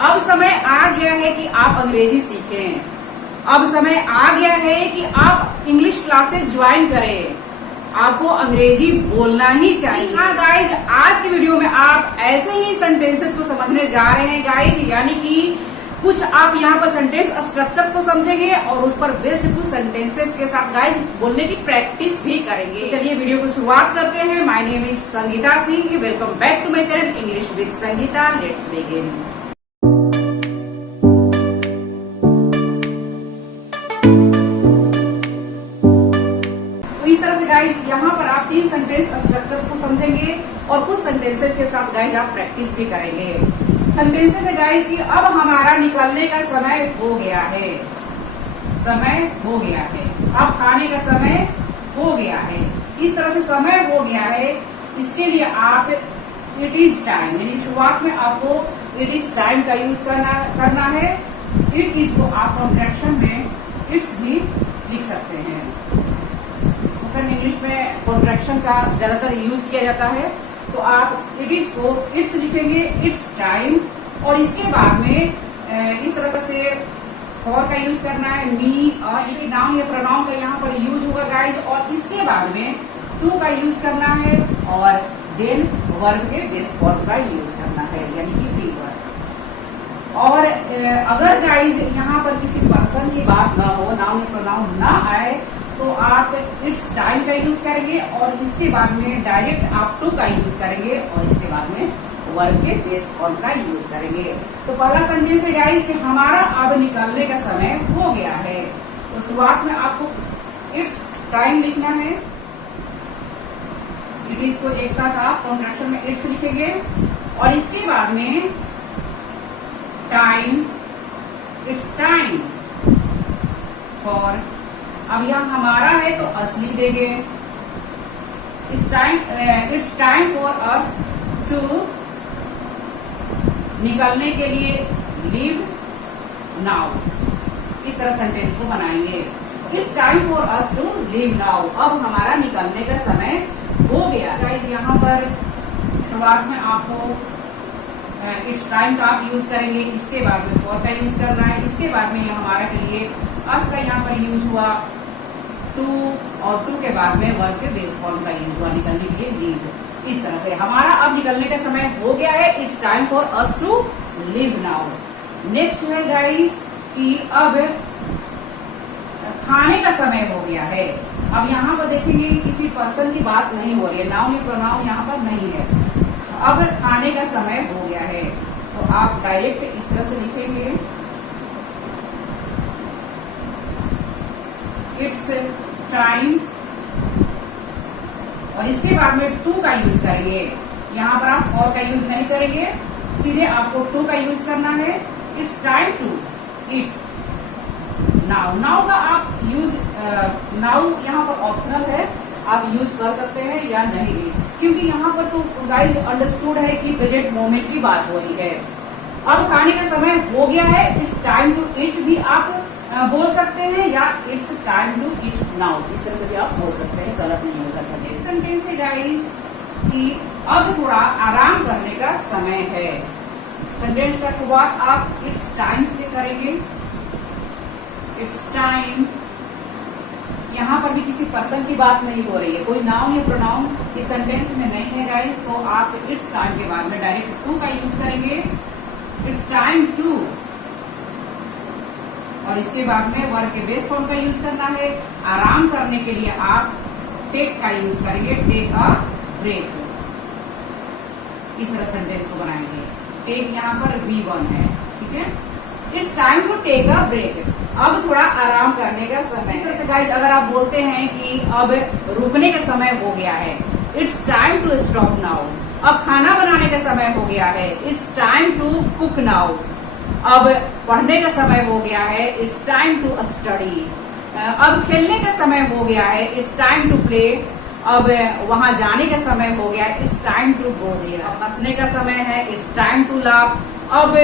अब समय आ गया है कि आप अंग्रेजी सीखें। अब समय आ गया है कि आप इंग्लिश क्लासेस ज्वाइन करें। आपको अंग्रेजी बोलना ही चाहिए। हाँ गाइज, आज की वीडियो में आप ऐसे ही सेंटेंसेस को समझने जा रहे हैं गाइज, यानी कि कुछ आप यहाँ पर सेंटेंस स्ट्रक्चर्स को समझेंगे और उस पर बेस्ड कुछ सेंटेंसेस के साथ गाइज बोलने की प्रैक्टिस भी करेंगे। तो चलिए वीडियो को शुरुआत करते हैं। My name is Sangeeta Singh. Welcome back to my channel English with Sangeeta. Let's begin. इस तरह से गाइज यहाँ पर आप 3 सेंटेंस स्ट्रक्चर्स को समझेंगे और कुछ सेंटेंसेस के साथ गाइज आप प्रैक्टिस भी करेंगे। सेंटेंसेस है गाइज कि अब हमारा निकलने का समय हो गया है। समय हो गया है। अब खाने का समय हो गया है। इस तरह से समय हो गया है, इसके लिए आप इट इज टाइम, यानी शुरुआत में आपको इट इज टाइम का यूज करना है। इट इज को आप कॉन्ट्रैक्शन में इट्स भी लिख सकते हैं। स्पोकन इंग्लिश में कॉन्ट्रैक्शन का ज्यादातर यूज किया जाता है, तो आप इट इज को इट्स लिखेंगे, इट्स टाइम, और इसके बाद में इस तरह से फॉर का यूज करना है, मी, और नाउन या प्रोनाउन का यहाँ पर यूज होगा गाइज, और इसके बाद में टू का यूज करना है और देन वर्ब के बेस फॉर्म का यूज करना है, यानी कि बी वर्ब। और अगर गाइज यहाँ पर किसी पर्सन की बात ना हो, नाउन या प्रोनाउन ना आए, तो आप इट्स टाइम का यूज करेंगे और इसके बाद में डायरेक्ट आप टू का यूज करेंगे और इसके बाद में वर्ब के बेस फॉर्म का यूज करेंगे। तो पहला सेंटेंस है गाइस कि हमारा अब निकलने का समय हो गया है। तो शुरुआत में आपको इट्स टाइम लिखना है। इट इज को एक साथ आप कॉन्ट्रैक्शन में इट्स लिखेंगे और इसके बाद में टाइम, इट्स टाइम फॉर, अब यहाँ हमारा है तो अस लिख देंगे। It's time for us to, निकलने के लिए लीव नाउ। इस तरह सेंटेंस को बनाएंगे। It's time for us to leave now, अब हमारा निकलने का समय हो गया। गाइस यहाँ पर शुरुआत में आपको इट्स टाइम का आप यूज करेंगे, इसके बाद में फॉर का यूज करना है, इसके बाद में हमारा के लिए अस का यहाँ पर यूज हुआ, टू, और टू के बाद में वर्ब के बेस फॉर्म का यूज हुआ निकलने के लिए लीव। इस तरह से हमारा अब निकलने का समय हो गया है। It's time for us to leave now. Next है गाइस कि अब खाने का समय हो गया है। अब यहाँ पर देखेंगे कि किसी पर्सन की बात नहीं हो रही है, नाउन या प्रोनाउन यहाँ पर नहीं है। अब खाने का समय हो गया है, तो आप डायरेक्ट इस तरह से लिखेंगे, इट्स टाइम, और इसके बाद में टू का यूज करेंगे। यहाँ पर आप फॉर का यूज नहीं करेंगे, सीधे आपको टू का यूज करना है। It's time to eat now. Now का आप यूज, नाउ यहाँ पर ऑप्शनल है, आप यूज कर सकते हैं या नहीं भी, क्योंकि यहाँ पर तो गाइस अंडरस्टूड है कि प्रेजेंट मोमेंट की बात हो रही है। अब खाने का समय हो गया है, इट्स टाइम टू ईट भी आप बोल सकते हैं, या it's time to eat now, इस तरह से भी आप बोल सकते हैं, गलत नहीं होगा सेंटेंस। सेंटेंस है गाइस कि अब थोड़ा आराम करने का समय है। सेंटेंस का शुरुआत आप इट्स टाइम से करेंगे। इट्स टाइम, यहाँ पर भी किसी पर्सन की बात नहीं हो रही है, कोई नाउन या प्रोनाउन इस सेंटेंस में नहीं है गाइस, तो आप इट्स टाइम के बाद में डायरेक्ट टू का यूज करेंगे। इट्स टाइम टू, और इसके बाद में वर्ब के बेस फॉर्म का यूज करना है। आराम करने के लिए आप टेक का यूज करेंगे, टेक अ ब्रेक। इस तरह सेंटेंस को बनाएंगे। टेक यहाँ पर V1 है, ठीक है। It's time to take a break, अब थोड़ा आराम करने का समय। इस तरह से गाइस अगर आप बोलते हैं कि अब रुकने का समय हो गया है, it's time to stop now. अब खाना बनाने का समय हो गया है, it's time to cook now. अब पढ़ने का समय हो गया है, इट्स टाइम टू स्टडी। अब खेलने का समय हो गया है, इट्स टाइम टू प्ले। अब वहां जाने का समय हो गया है, it's time to go there. अब हंसने का समय है, इट्स टाइम टू लाफ। अब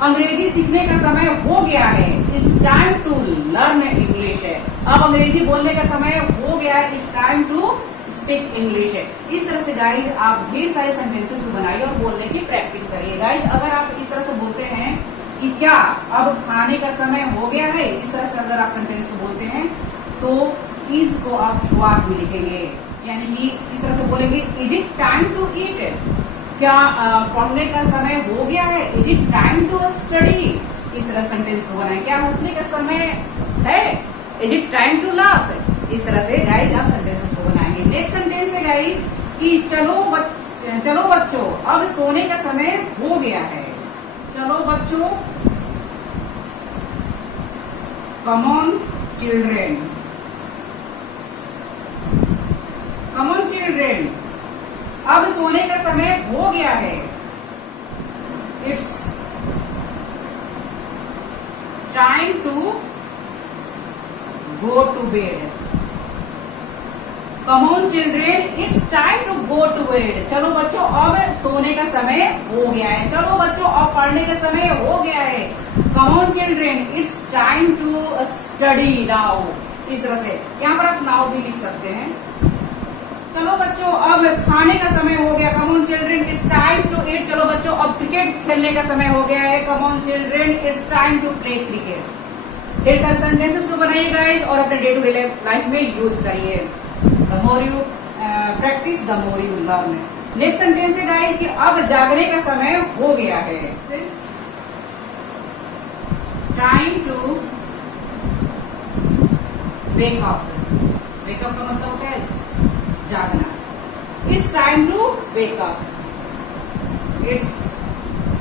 अंग्रेजी सीखने का समय हो गया है, it's time to learn English है। अब अंग्रेजी बोलने का समय हो गया है, it's time to speak English है। इस तरह से गाइज आप ढेर सारे सेंटेंसेस को बनाइए और बोलने की प्रैक्टिस करिए। गाइज अगर आप इस तरह से बोलते हैं का समय हो गया है, इस तरह से अगर आप सेंटेंस को बोलते हैं तो इज को आप शुरुआत में लिखेंगे, यानी कि इस तरह से बोलेंगे is it time to eat, क्या पढ़ने का समय हो गया है, is it time to study, इस तरह सेंटेंस को बनाएं। क्या हंसने का समय है, is it time to laugh, इस तरह से गाइज आप सेंटेंसेस को बनाएंगे। नेक्स्ट सेंटेंस है गाइज कि चलो बच्चों अब सोने का समय हो गया है, चलो बच्चों, come on children, come on children, अब सोने का समय हो गया है, it's time to go to bed, come on children it's time to go to bed, चलो बच्चों अब सोने का समय हो गया है, चलो बच्चों अब पढ़ने का समय हो गया है, come on children it's time to study now, इस तरह से यहाँ पर आप नाउ भी लिख सकते हैं। चलो बच्चों अब खाने का समय हो गया, come on children it's time to eat, चलो बच्चों अब क्रिकेट खेलने का समय हो गया है, come on children it's time to play cricket. ढेर सारे सेंटेंसेस को बनाइए गाइज और अपने डे टू डे लाइफ में यूज करिए। The more you practice the more you learn. Next sentence है गाइज कि अब जागने का समय हो गया है, time to wake up, wake up का मतलब क्या है, जागना, it's time to wake up, it's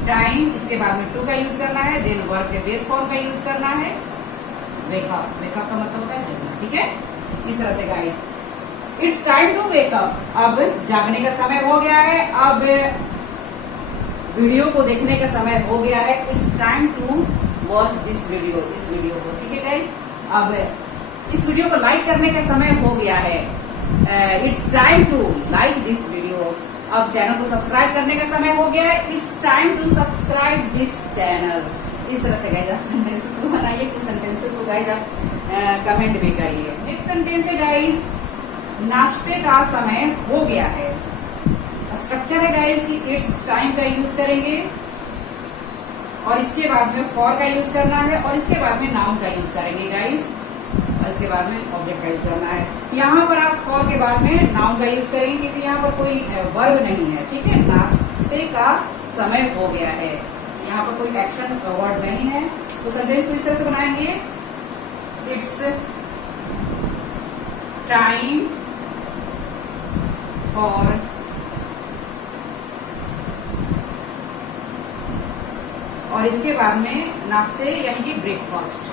time, इसके बाद में टू का यूज करना है, देन वर्ब के बेस फॉर्म का यूज करना है, वेकअप, वेकअप का मतलब होता है जगना, ठीक है, इस तरह से guys it's time to wake up, अब जागने का समय हो गया है, अब वीडियो को देखने का समय हो गया है, it's time to watch this video, इस वीडियो को, ठीक है गाइस, अब इस वीडियो को लाइक करने का समय हो गया है, it's time to like this video, अब चैनल को सब्सक्राइब करने का समय हो गया है, it's time to subscribe this channel. इस तरह से गाइज आप सेंटेंसेस को बनाइए, कुछ सेंटेंसेस को गाइज आप कमेंट भी करिए। नेक्स्ट सेंटेंस है गाइज नाश्ते का समय हो गया है, स्ट्रक्चर है गाइज कि इट्स टाइम का यूज करेंगे और इसके बाद में फॉर का यूज करना है और इसके बाद में नाउन का यूज करेंगे गाइज और इसके बाद में ऑब्जेक्ट का यूज करना है। यहाँ पर आप फॉर के बाद में नाउन का यूज करेंगे क्योंकि यहाँ पर कोई वर्ब नहीं है, ठीक है, नाश्ते का समय हो गया है, यहाँ पर कोई एक्शन वर्ड नहीं है, तो सेंटेंस को इस तरह से बनाएंगे इट्स टाइम फॉर और इसके बाद में नाश्ते यानी कि ब्रेकफास्ट,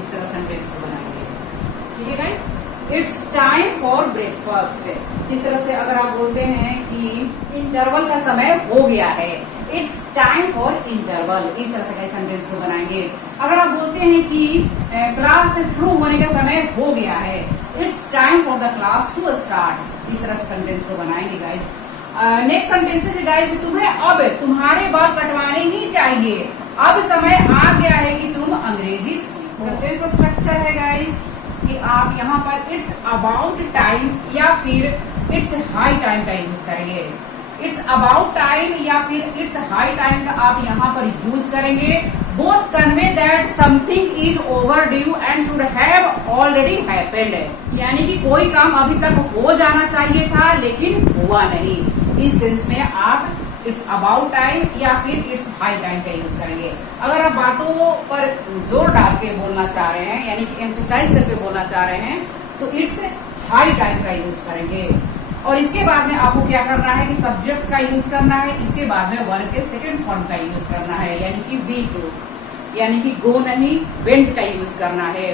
इस तरह सेंटेंस को बनाएंगे, ठीक है guys, it's time for breakfast. इस तरह से अगर आप बोलते हैं कि इंटरवल का समय हो गया है, इट्स टाइम फॉर इंटरवल, इस तरह से कई सेंटेंस को बनाएंगे। अगर आप बोलते हैं कि क्लास शुरू होने का समय हो गया है, it's time for the class to start, इस तरह से सेंटेंस को बनाएंगे गाइज। नेक्स्ट सेंटेंस है गाइज तुम्हें अब तुम्हारे बाल कटवाने ही चाहिए, अब समय आ गया है कि तुम अंग्रेजी सीखो। सेंटेंस स्ट्रक्चर है गाइज कि आप यहाँ पर इट्स अबाउट टाइम या फिर इट्स हाई टाइम का यूज करेंगे, इट्स अबाउट टाइम या फिर इट्स हाई टाइम का आप यहाँ पर यूज करेंगे। Both convey that something is over due and should have already happened, यानी कि कोई काम अभी तक हो जाना चाहिए था लेकिन हुआ नहीं, इस सेंस में आप इट्स अबाउट टाइम या फिर इट्स हाई टाइम का यूज करेंगे। अगर आप बातों पर जोर डाल के बोलना चाह रहे हैं यानी कि एम्फेसाइज करके बोलना चाह रहे हैं तो इट्स हाई टाइम का यूज करेंगे और इसके बाद में आपको क्या करना है कि सब्जेक्ट का यूज करना है, इसके बाद में वर्ब के सेकंड फॉर्म का यूज करना है यानी कि बी टू, यानी कि गो नहीं वेंट का यूज करना है,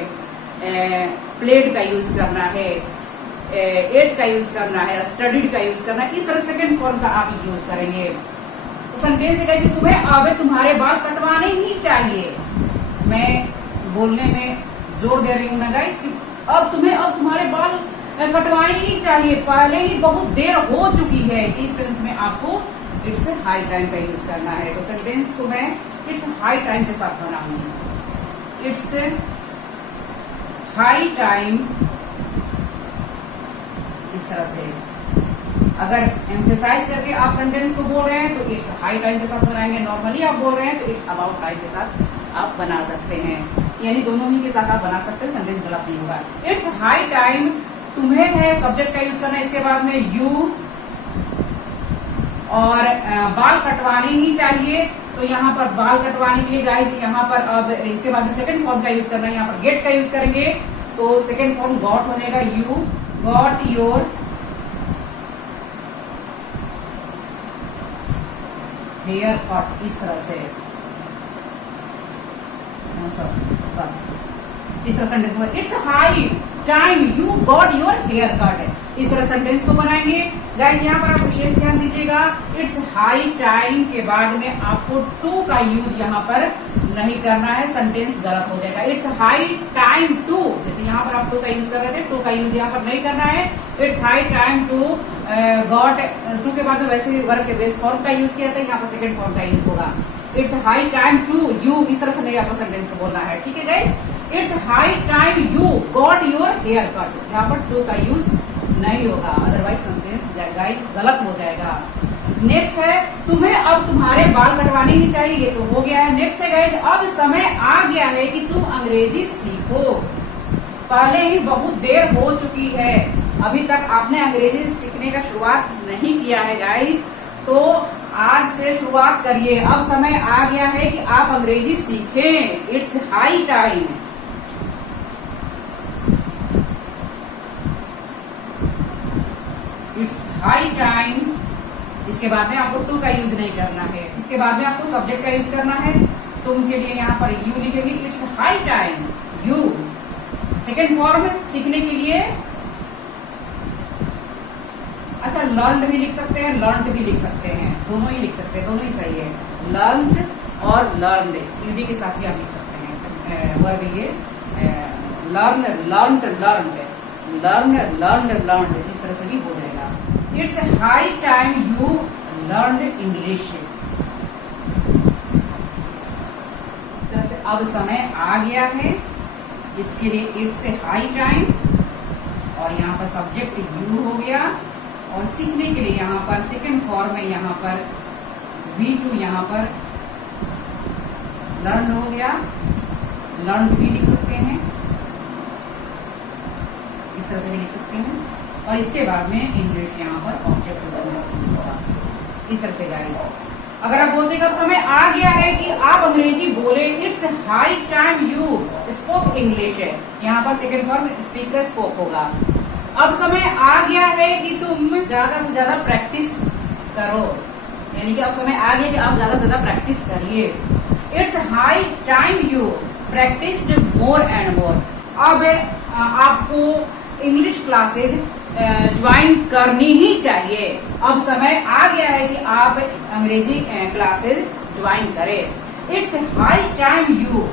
प्लेड का यूज करना है, एट का यूज करना है, स्टडीड का यूज करना है, इस तरह सेकंड फॉर्म का आप यूज करेंगे। तो सेंटेंस है कि तुम्हें अब तुम्हारे बाल कटवाने ही चाहिए, मैं बोलने में जोर दे रही हूँ ना गाइस कि अब तुम्हारे बाल कटवाने ही चाहिए, पहले ही बहुत देर हो चुकी है, इस सेंस में आपको इट्स हाई टाइम का यूज करना है। तो सेंटेंस को मैं इट्स हाई टाइम के साथ बनाऊंगी, इट्स हाई टाइम, इस तरह से अगर एम्फेसाइज करके आप सेंटेंस को बोल रहे हैं तो इट्स हाई टाइम के साथ बनाएंगे, नॉर्मली आप बोल रहे हैं तो इट्स अबाउट टाइम के साथ आप बना सकते हैं, यानी दोनों ही के साथ आप बना सकते हैं, सेंटेंस गलत नहीं होगा। इट्स हाई टाइम तुम्हें है सब्जेक्ट का यूज करना है, इसके बाद में यू, और बाल कटवाने ही चाहिए तो यहाँ पर बाल कटवाने के लिए गाइस यहाँ पर अब इसके बाद सेकंड फॉर्म का यूज करना है, यहाँ पर गेट का यूज करेंगे तो सेकंड फॉर्म गॉट हो जाएगा, you got your hair cut, इस तरह से इस तरह सेंटेंस में it's high time you got your hair cut, इस तरह सेंटेंस को बनाएंगे। गाइस यहाँ पर आप विशेष ध्यान दीजिएगा, इट्स हाई टाइम के बाद में आपको टू का यूज यहाँ पर नहीं करना है, सेंटेंस गलत हो जाएगा। इट्स हाई टाइम टू, जैसे यहाँ पर आप टू का यूज कर रहे थे, टू का यूज यहाँ पर नहीं करना है। It's high time to got, to के बाद में वैसे वर्ब के बेस फॉर्म का यूज किया था, यहाँ पर सेकंड फॉर्म का यूज होगा। It's high time to you, इस तरह से नहीं आपको सेंटेंस को बोलना है, ठीक है guys. It's high time you got your hair cut, यहाँ पर टू का यूज नहीं होगा, अदरवाइज सेंटेंस गाइस गलत हो जाएगा। नेक्स्ट है तुम्हें अब तुम्हारे बाल कटवाने ही चाहिए, ये तो हो गया है। नेक्स्ट है गाइस अब समय आ गया है कि तुम अंग्रेजी सीखो, पहले ही बहुत देर हो चुकी है, अभी तक आपने अंग्रेजी सीखने का शुरुआत नहीं किया है गाइस, तो आज से शुरुआत करिए, अब समय आ गया है कि आप अंग्रेजी सीखें। It's high time, it's high time, इसके बाद में आपको टू का यूज नहीं करना है, इसके बाद में आपको सब्जेक्ट का यूज करना है, तुम के लिए यहाँ पर यू लिखेंगे, it's high time you. Second form सीखने के लिए अच्छा लर्न भी लिख सकते हैं, लर्न भी लिख सकते हैं, दोनों ही लिख सकते हैं, दोनों ही सही है, लर्न और लर्न ईडी के साथ भी आप लिख सकते हैं। वर्ब ये learn learn learn learn learn learn, इस तरह से भी हो जाएगा। It's high time you learn English, इस तरह से अब समय आ गया है, इसके लिए इट्स हाई टाइम, और यहाँ पर सब्जेक्ट यू हो गया, और सीखने के लिए यहाँ पर सेकंड फॉर्म में यहाँ पर V2 यहाँ पर लर्न हो गया, लर्न भी लिख सकते हैं, इस तरह से भी लिख सकते हैं, और इसके बाद में इंग्लिश यहाँ पर ऑब्जेक्ट होगा, इस तरह से गाइस। अगर आप बोलते कब समय आ गया है कि आप अंग्रेजी बोले, it's high time you spoke English है, यहाँ पर सेकंड फॉर्म स्पीकर स्पोक होगा। अब समय आ गया है कि तुम ज्यादा से ज्यादा प्रैक्टिस करो, यानी कि अब समय आ गया कि आप ज्यादा से ज्यादा प्रैक्टिस करिए। It's high time you practice more and more, अब आपको इंग्लिश क्लासेज ज्वाइन करनी ही चाहिए, अब समय आ गया है कि आप अंग्रेजी क्लासेज ज्वाइन करें। It's high time you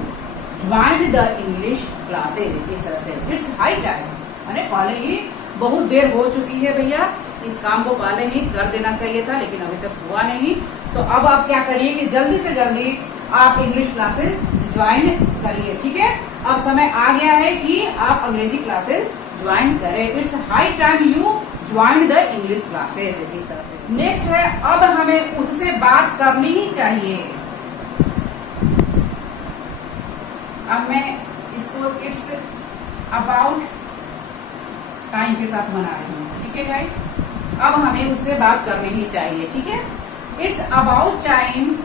join the English classes, इस तरह से इट्स हाई टाइम, अरे पहले ही बहुत देर हो चुकी है भैया, इस काम को पहले ही कर देना चाहिए था, लेकिन अभी तक हुआ नहीं, तो अब आप क्या करिए कि जल्दी से जल्दी आप इंग्लिश क्लासेस ज्वाइन करिए, ठीक है। अब समय आ गया है कि आप अंग्रेजी क्लासेस ज्वाइन करें। It's high time you join the English classes, इस तरह से। नेक्स्ट है अब हमें उससे बात करनी ही चाहिए, अब मैं इसको इट्स अबाउट टाइम के साथ बना रही हूँ, ठीक है गाइस। अब हमें उससे बात करनी ही चाहिए, ठीक है। इट्स अबाउट टाइम,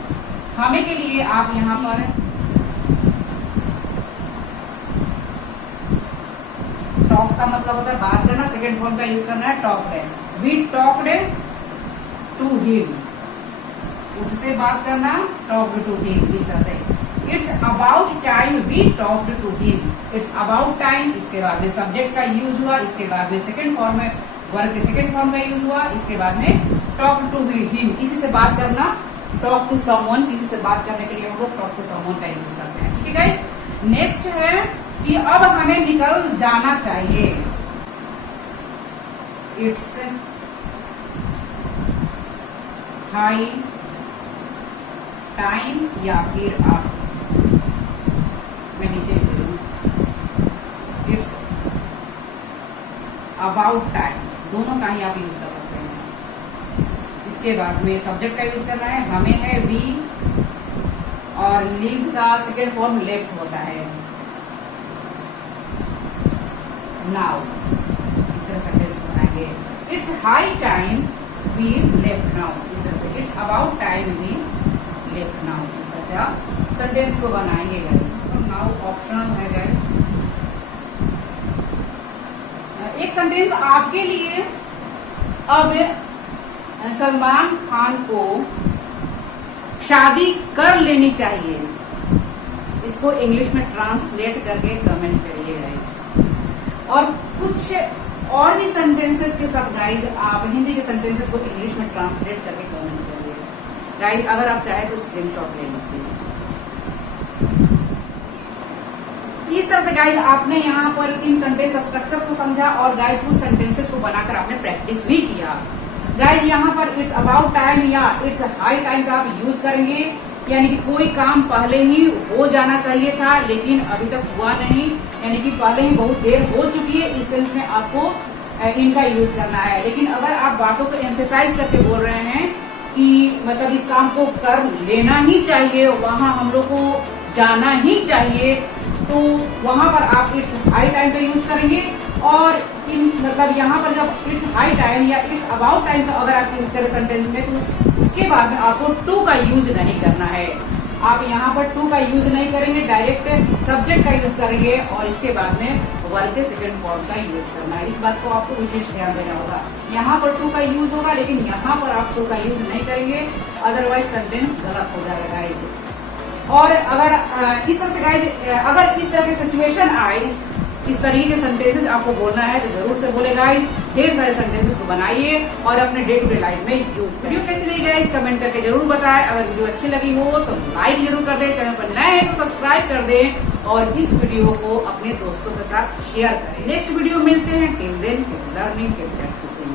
हमें के लिए आप यहाँ पर टॉक का मतलब होता है बात करना, सेकेंड फॉर्म का यूज करना है talked, we talked to him, उससे बात करना टॉक्ड टू हिम, इस तरह से। It's about time we talked to him, it's about time, इसके बाद में सब्जेक्ट का यूज हुआ, इसके बाद में सेकंड फॉर्म में वर्ब के सेकंड फॉर्म का यूज हुआ, इसके बाद में टॉक टू हिम, किसी से बात करना, टॉक टू समवन, किसी से बात करने के लिए हम लोग टॉक टू समवन का यूज करते हैं, ठीक है गाइस। नेक्स्ट है कि अब हमें निकल जाना चाहिए, इट्स हाई टाइम, या फिर आप मैं नीचे लिख रही हूँ, इट्स अबाउट टाइम, दोनों का ही आप यूज कर सकते हैं। इसके बाद में सब्जेक्ट का यूज करना है, हमें है वी, और लिव का सेकेंड फॉर्म लेफ्ट होता है, नाउ। इस तरह सेंटेंस बनाएंगे, it's high time we left now. इस तरह से it's about time we left now. इस तरह से आप सेंटेंस को बनाएंगे गाइस। नाउ ऑप्शनल है गाइस। एक सेंटेंस आपके लिए, अब सलमान खान को शादी कर लेनी चाहिए, इसको इंग्लिश में ट्रांसलेट करके कमेंट करिए गाइस। और कुछ और भी सेंटेंसेस के साथ गाइस आप हिंदी के सेंटेंसेस को इंग्लिश में ट्रांसलेट करके कमेंट करिए गाइस। अगर आप चाहे तो स्क्रीनशॉट ले लीजिए। इस तरह से गाइस आपने यहाँ पर 3 सेंटेंस स्ट्रक्चर को समझा और गाइस कुछ सेंटेंसेस को बनाकर आपने प्रैक्टिस भी किया। गाइस यहाँ पर इट्स अबाउट टाइम या इट्स हाई टाइम का आप यूज करेंगे, यानी कि कोई काम पहले ही हो जाना चाहिए था लेकिन अभी तक हुआ नहीं, यानी कि पहले ही बहुत देर हो चुकी है, इस सेंस में आपको इनका यूज करना है। लेकिन अगर आप बातों को एम्फेसाइज करके बोल रहे हैं कि मतलब इस काम को कर लेना ही चाहिए, वहां हम लोग को जाना ही चाहिए, तो वहां पर आप इट्स हाई टाइम का यूज करेंगे। और इन मतलब यहाँ पर जब इट्स हाई टाइम या इट्स अबाउट टाइम का अगर आप यूज करें सेंटेंस में, तो उसके बाद में आपको टू का यूज नहीं करना है। आप यहाँ पर टू का यूज नहीं करेंगे, डायरेक्ट सब्जेक्ट का यूज करेंगे और इसके बाद में वर्ब के सेकंड फॉर्म का यूज करना है। इस बात को आपको विशेष ध्यान देना होगा। यहाँ पर टू का यूज होगा लेकिन यहाँ पर आप टू का यूज नहीं करेंगे, अदरवाइज सेंटेंस गलत हो जाएगा गाइस। और अगर इस तरह से गाइस, अगर इस तरह की सिचुएशन आए, इस तरीके के सेंटेंसेस आपको बोलना है तो जरूर से बोले गाइस। ढेर सारे सेंटेंसेस को बनाइए और अपने डे टू डे लाइफ में यूज। वीडियो कैसी लगी गाइस कमेंट करके जरूर बताएं। अगर वीडियो अच्छी लगी हो तो लाइक जरूर कर दें, चैनल पर नए हैं तो सब्सक्राइब कर दें और इस वीडियो को अपने दोस्तों के साथ शेयर करें। नेक्स्ट वीडियो मिलते हैं। Till then keep learning, keep practising.